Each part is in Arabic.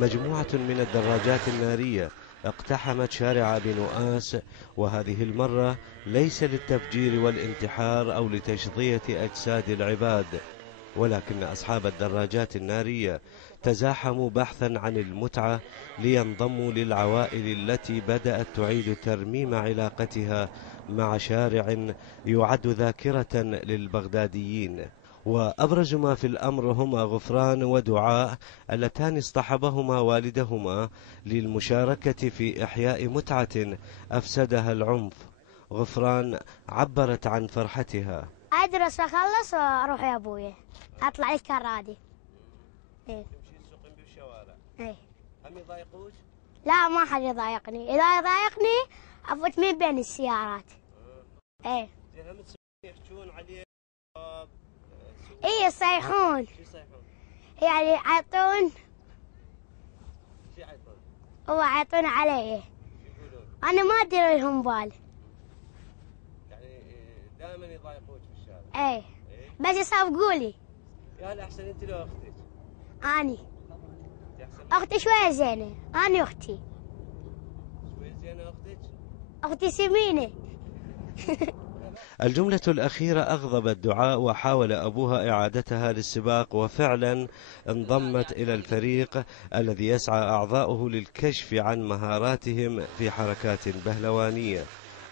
مجموعة من الدراجات النارية اقتحمت شارع أبي نؤاس، وهذه المرة ليس للتفجير والانتحار أو لتشظية أجساد العباد، ولكن أصحاب الدراجات النارية تزاحموا بحثا عن المتعة لينضموا للعوائل التي بدأت تعيد ترميم علاقتها مع شارع يعد ذاكرة للبغداديين. وأبرز ما في الأمر هما غفران ودعاء اللتان اصطحبهما والدهما للمشاركة في إحياء متعة أفسدها العنف. غفران عبرت عن فرحتها: أدرس وأخلص وأروح يا أبوي أطلع الكرادي. إيه. تمشي السوق بالشوارع. إيه. هم يضايقوش؟ لا، ما حد يضايقني، إذا يضايقني أفوت من بين السيارات. إيه. هم يحجون عليه. إيه يصيحون. شو يصيحون؟ يعني يعيطون. شو يعيطون؟ هو يعيطون علي. شو يقولون؟ أنا ما أدري لهم بال. يعني دائما يضايقوك في الشارع. إيه. بس يصفقوا لي. يا هلا أحسن أنت لو أختك؟ أني. أختي شوية زينة، أنا أختي. شوية زينة أختك؟ أختي سمينة. الجملة الأخيرة أغضبت دعاء، وحاول أبوها إعادتها للسباق، وفعلا انضمت إلى الفريق الذي يسعى أعضاؤه للكشف عن مهاراتهم في حركات بهلوانية.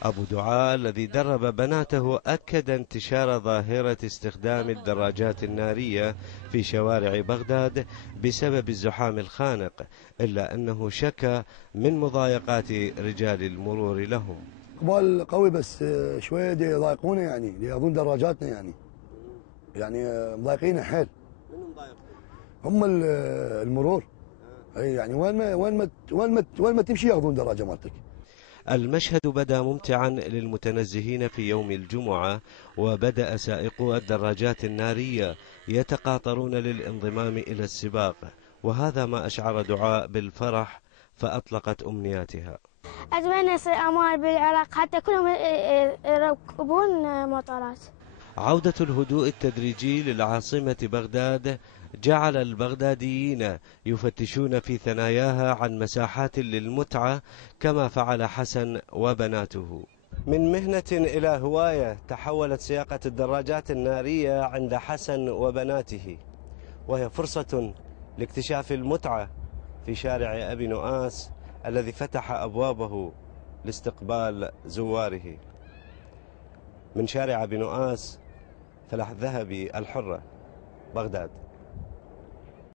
أبو دعاء الذي درب بناته أكد انتشار ظاهرة استخدام الدراجات النارية في شوارع بغداد بسبب الزحام الخانق، إلا أنه شكى من مضايقات رجال المرور لهم. اقبال قوي بس شويه دي يضايقونا، يعني ياخذون دراجاتنا، يعني مضايقين حيل. منو مضايقهم؟ هم المرور. اي يعني وين ما تمشي ياخذون دراجه مالتك. المشهد بدا ممتعا للمتنزهين في يوم الجمعة، وبدأ سائقو الدراجات النارية يتقاطرون للانضمام إلى السباق، وهذا ما أشعر دعاء بالفرح، فأطلقت أمنياتها. أتمنى يصير أمان بالعراق حتى كلهم يركبون موتورات. عودة الهدوء التدريجي للعاصمة بغداد جعل البغداديين يفتشون في ثناياها عن مساحات للمتعة، كما فعل حسن وبناته. من مهنة إلى هواية تحولت سياقة الدراجات النارية عند حسن وبناته، وهي فرصة لاكتشاف المتعة في شارع أبي نؤاس الذي فتح أبوابه لاستقبال زواره. من شارع أبي نؤاس، فلاح الذهبي، الحرة، بغداد.